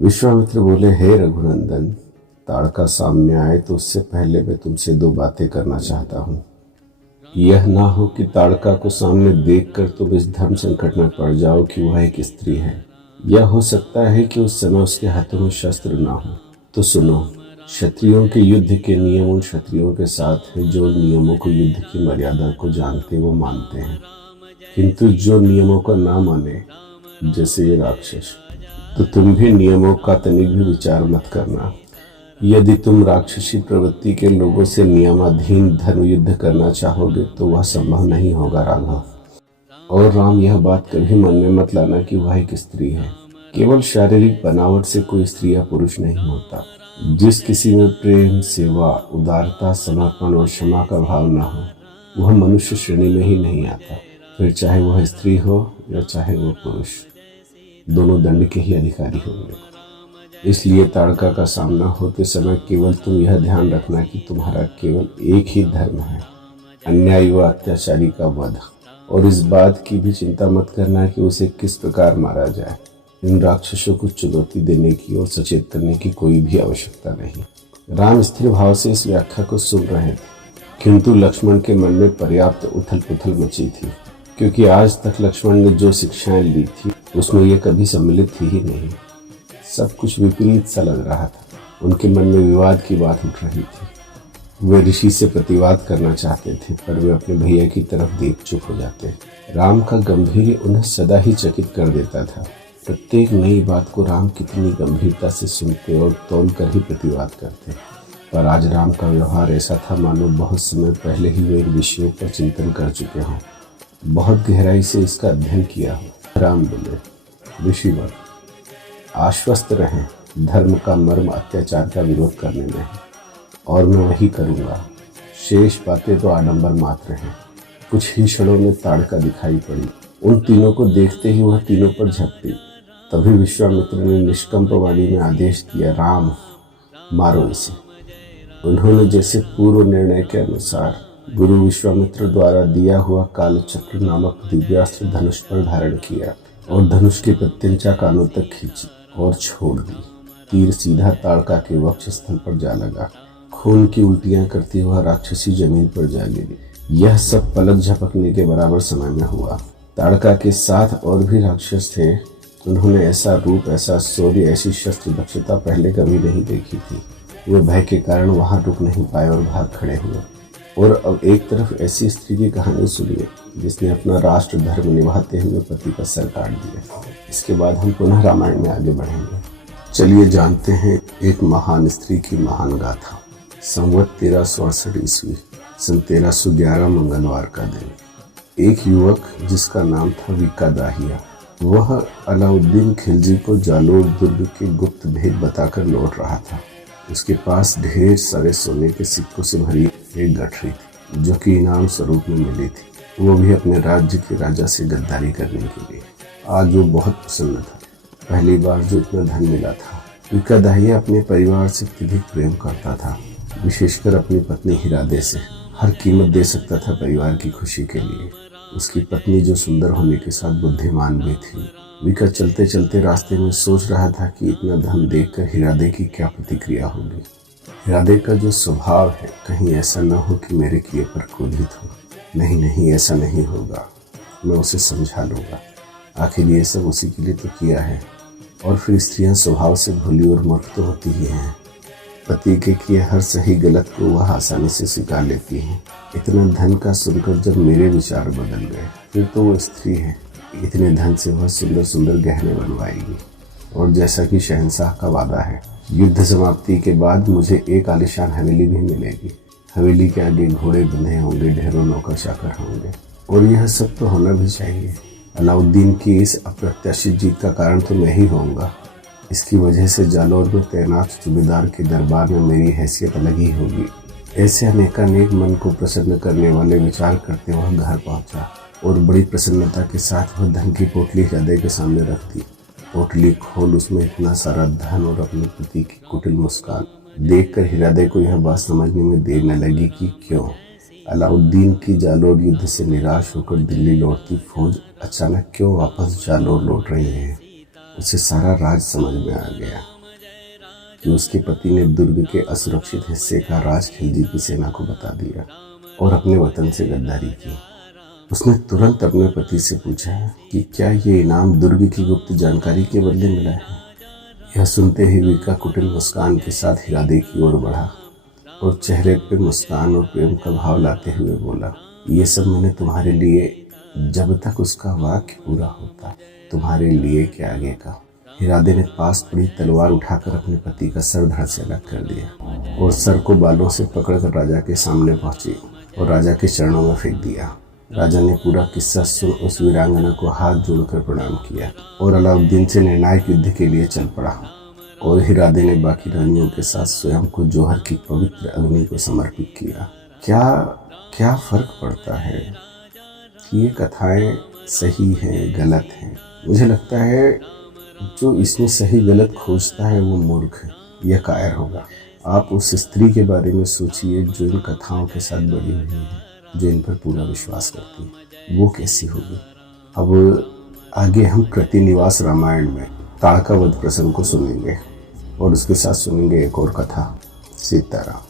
विश्वामित्र बोले, हे रघुनंदन, ताड़का सामने आए तो उससे पहले मैं तुमसे दो बातें करना चाहता हूँ। यह ना हो कि ताड़का को सामने देखकर तुम इस धर्म संकट में पड़ जाओ कि वह एक स्त्री है। यह हो सकता है कि उस समय उसके हाथों में शस्त्र ना हो। तो सुनो, क्षत्रियों के युद्ध के नियम उन क्षत्रियों के साथ है जो नियमों को, युद्ध की मर्यादा को जानते वो मानते हैं, किंतु जो नियमों का ना माने, जैसे ये राक्षस, तो तुम भी नियमों का तनिक भी विचार मत करना। यदि तुम राक्षसी प्रवृत्ति के लोगों से नियमाधीन धर्म युद्ध करना चाहोगे तो वह संभव नहीं होगा राघव। और राम, यह बात कभी मन में मत लाना कि वह एक स्त्री है। केवल शारीरिक बनावट से कोई स्त्री या पुरुष नहीं होता। जिस किसी में प्रेम, सेवा, उदारता, समर्पण और क्षमा का भाव न हो, वह मनुष्य श्रेणी में ही नहीं आता। फिर चाहे वह स्त्री हो या चाहे वह पुरुष, दोनों दंड के ही अधिकारी होंगे। इसलिए ताड़का का सामना होते समय केवल तुम यह ध्यान रखना कि तुम्हारा केवल एक ही धर्म है, अन्यायी व अत्याचारी का वध। और इस बात की भी चिंता मत करना कि उसे किस प्रकार मारा जाए। इन राक्षसों को चुनौती देने की और सचेत करने की कोई भी आवश्यकता नहीं। राम स्थिर भाव से इस व्याख्या को सुन रहे थे, किंतु लक्ष्मण के मन में पर्याप्त उथल पुथल मची थी, क्योंकि आज तक लक्ष्मण ने जो शिक्षाएं ली थी उसमें यह कभी सम्मिलित थी ही नहीं। सब कुछ विपरीत सा लग रहा था। उनके मन में विवाद की बात उठ रही थी। वे ऋषि से प्रतिवाद करना चाहते थे, पर वे अपने भैया की तरफ देख चुप हो जाते। राम का गंभीर्य उन्हें सदा ही चकित कर देता था। प्रत्येक नई बात को राम कितनी गंभीरता से सुनते और तौल कर ही प्रतिवाद करते। पर आज राम का व्यवहार ऐसा था मानो बहुत समय पहले ही वे इन विषयों पर चिंतन कर चुके हों, बहुत गहराई से इसका अध्ययन किया हो। राम बोले, ऋषिवर, आश्वस्त रहें, धर्म का मर्म अत्याचार का विरोध करने में है और मैं वही करूँगा। शेष बातें तो आडंबर मात्र हैं। कुछ ही क्षणों में ताड़का दिखाई पड़ी। उन तीनों को देखते ही वह तीनों पर झपटी। तभी विश्वामित्र ने निष्कंप वाणी में आदेश दिया, राम, मारो इसे। उन्होंने जैसे पूर्व निर्णय के अनुसार गुरु विश्वामित्र द्वारा दिया हुआ कालचक्र नामक दिव्यास्त्र धनुष पर धारण किया और धनुष की प्रत्यंचा कानों तक खींची और छोड़ दी। तीर सीधा ताड़का के वक्ष स्थल पर जा लगा। खून की उल्टियां करती हुआ राक्षसी जमीन पर जा गिरी। यह सब पलक झपकने के बराबर समय में हुआ। ताड़का के साथ और भी राक्षस थे। उन्होंने ऐसा रूप, ऐसा शौर्य, ऐसी शस्त्र दक्षता पहले कभी नहीं देखी थी। वे भय के कारण वहां रुक नहीं पाए और भाग खड़े हुए। और अब एक तरफ ऐसी स्त्री की कहानी सुनिए जिसने अपना राष्ट्र धर्म निभाते हुए पति का सर काट दिया। इसके बाद हम पुनः रामायण में आगे बढ़ेंगे। चलिए जानते हैं एक महान स्त्री की महान गाथा। संवत 1368 ईस्वी, सन 1311 मंगलवार का दिन, एक युवक जिसका नाम था विका दाहिया, वह अलाउद्दीन खिलजी को जालोर दुर्ग के गुप्त भेद बताकर लौट रहा था। उसके पास ढेर सारे सोने के सिक्कों से भरी एक गठरी थी, जो कि इनाम स्वरूप में मिली थी, वो भी अपने राज्य के राजा से गद्दारी करने के लिए। आज वो बहुत प्रसन्न था। पहली बार जो इतना धन मिला था। विका दाहिया अपने परिवार से अत्यधिक प्रेम करता था, विशेषकर अपनी पत्नी हिरादे से। हर कीमत दे सकता था परिवार की खुशी के लिए। उसकी पत्नी जो सुंदर होने के साथ बुद्धिमान भी थी। विका चलते चलते रास्ते में सोच रहा था कि इतना धन देखकर हिरादे की क्या प्रतिक्रिया होगी। हिरादे का जो स्वभाव है, कहीं ऐसा न हो कि मेरे किए पर क्रोधित हो। नहीं नहीं, ऐसा नहीं होगा, मैं उसे समझा लूँगा। आखिर ये सब उसी के लिए तो किया है। और फिर स्त्रियाँ स्वभाव से भोली और मूर्ख तो होती ही हैं। पति के किए हर सही गलत को वह आसानी से स्वीकार लेती हैं। इतना धन का सुनकर जब मेरे विचार बदल गए, फिर तो वो स्त्री है। इतने धन से वह सुंदर सुंदर गहने बनवाएगी। और जैसा कि शहंशाह का वादा है, युद्ध समाप्ति के बाद मुझे एक आलीशान हवेली भी मिलेगी। हवेली के आगे घोड़े बंधे होंगे, ढेरों नौकर चाकर होंगे। और यह सब तो होना भी चाहिए। अलाउद्दीन की इस अप्रत्याशित जीत का कारण तो मैं ही होऊंगा। इसकी वजह से जालौर में तैनात सूबेदार के दरबार में मेरी हैसियत अलग ही होगी। ऐसे अनेकानेक मन को प्रसन्न करने वाले विचार करते वह घर पहुंचा और बड़ी प्रसन्नता के साथ वह धन की पोटली हृदय के सामने रख दी। पोटली खोल उसमें इतना सारा धन और अपने पति की कुटिल मुस्कान देखकर हिरादे को यह बात समझने में देर न लगी कि क्यों अलाउद्दीन की जालौर युद्ध से निराश होकर दिल्ली लौटती फौज अचानक क्यों वापस जालौर लौट रही है। उसे सारा राज समझ में आ गया कि उसके पति ने दुर्ग के असुरक्षित हिस्से का राज खिलजी की सेना को बता दिया और अपने वतन से गद्दारी की। उसने तुरंत अपने पति से पूछा कि क्या ये इनाम दुर्ग की गुप्त जानकारी के बदले मिला है। यह सुनते ही वीका कुटिल मुस्कान के साथ हिरादे की ओर बढ़ा और चेहरे पे मुस्कान और प्रेम का भाव लाते हुए बोला, ये सब मैंने तुम्हारे लिए, जब तक उसका वाक्य पूरा होता, तुम्हारे लिए के आगे का। हिरादे ने पास पड़ी तलवार उठाकर अपने पति का सर धड़ से अलग कर दिया और सर को बालों से पकड़कर राजा के सामने पहुंची और राजा के चरणों में फेंक दिया। राजा ने पूरा किस्सा सुन उस वीरांगना को हाथ जोड़कर प्रणाम किया और अलाउद्दीन से निर्णायक युद्ध के लिए चल पड़ा। और हिरादे ने बाकी रानियों के साथ स्वयं को जौहर की पवित्र अग्नि को समर्पित किया। क्या क्या फर्क पड़ता है कि ये कथाएं सही हैं गलत हैं। मुझे लगता है जो इसमें सही गलत खोजता है वो मूर्ख है या कायर होगा। आप उस स्त्री के बारे में सोचिए जो इन कथाओं के साथ बड़ी हुई है, जो इन पर पूरा विश्वास करती है, वो कैसी होगी। अब आगे हम कृतिनिवास रामायण में ताड़का वध प्रसंग को सुनेंगे और उसके साथ सुनेंगे एक और कथा, सीताराम।